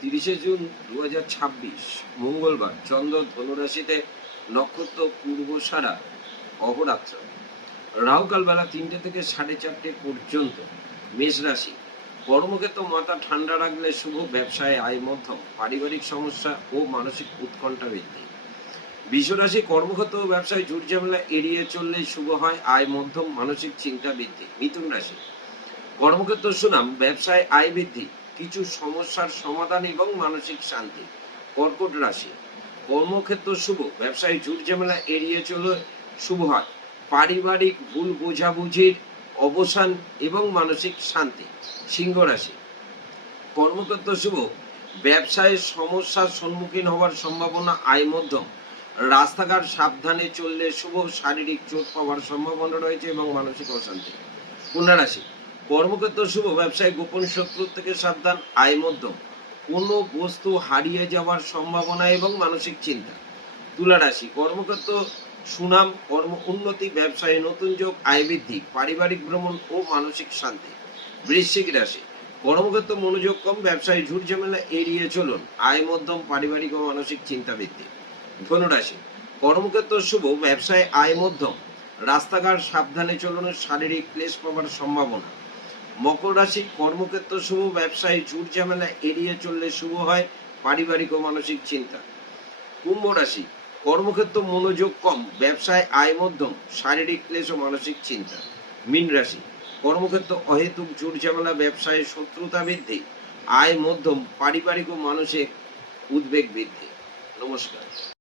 30 June 2026 মঙ্গলবার, চন্দ্র ধনুরাশিতে, নক্ষত্র পূর্বসারা, অহরাত্র, রাহুকাল বেলা 3টে থেকে 4:30 পর্যন্ত। মেষ রাশি, কর্মক্ষেত্র মাথা ঠান্ডা রাখলে শুভ, ব্যবসায় আয় মধ্যম, পারিবারিক সমস্যা ও মানসিক উৎকণ্ঠা বৃদ্ধি। বৃষ রাশি, কর্মক্ষেত্র ও ব্যবসায় ঝুট ঝামেলা এড়িয়ে চললে শুভ হয়, আয় মধ্যম, মানসিক চিন্তা বৃদ্ধি। মিথুন রাশি, কর্মক্ষেত্র সুনাম, ব্যবসায় আয় বৃদ্ধি, কিছু সমস্যার সমাধান এবং মানসিক শান্তি। কর্কট রাশি, কর্মক্ষেত্র শুভ, ব্যবসায় ঝুট ঝামেলা এড়িয়ে চলে শুভ হয়, পারিবারিক ভুল বোঝাবুঝির অবসান এবং মানসিক শান্তি। সিংহ রাশি, কর্মক্ষেত্র শুভ, ব্যবসায় সমস্যার সম্মুখীন হওয়ার সম্ভাবনা, আয় মধ্যম, রাস্তাঘাট সাবধানে চললে শুভ, শারীরিক চোট পাওয়ার সম্ভাবনা রয়েছে এবং মানসিক অশান্তি। কন্যা রাশি, কর্মক্ষেত্র শুভ, ব্যবসায় গোপন শত্রু থেকে সাবধান, আয় মধ্যম, কোনো বস্তু হারিয়ে যাওয়ার সম্ভাবনা এবং মানসিক চিন্তা। তুলা রাশি, কর্মক্ষেত্র সুনাম, কর্ম উন্নতি, ব্যবসায় নতুন যোগ, আয় বৃদ্ধি, পারিবারিক ভ্রমণ ও মানসিক শান্তি। বৃশ্চিক রাশি, কর্মক্ষেত্র মনোযোগ কম, ব্যবসায় ঝুট ঝামেলা এড়িয়ে চলুন, আয় মধ্যম, পারিবারিক ও মানসিক চিন্তা বৃদ্ধি। ধনু রাশি, কর্মক্ষেত্র শুভ, ব্যবসায় আয় মধ্যম, রাস্তাঘাট সাবধানে চলুন, শারীরিক ক্লেশ পাওয়ার সম্ভাবনা। মকর রাশি, কর্মক্ষেত্র শুভ, ব্যবসায় ঝুট ঝামেলা এড়িয়ে চললে শুভ হয়, পারিবারিক ও মানসিক চিন্তা। কুম্ভ রাশি, কর্মক্ষেত্র মনোযোগ কম, ব্যবসায় আয় মধ্যম, শারীরিক ক্লেশ ও মানসিক চিন্তা। মীন রাশি, কর্মক্ষেত্র অহেতুক ঝুট ঝামেলা, ব্যবসায় শত্রুতা বৃদ্ধি, আয় মধ্যম, পারিবারিক ও মানসিক উদ্বেগ বৃদ্ধি। নমস্কার।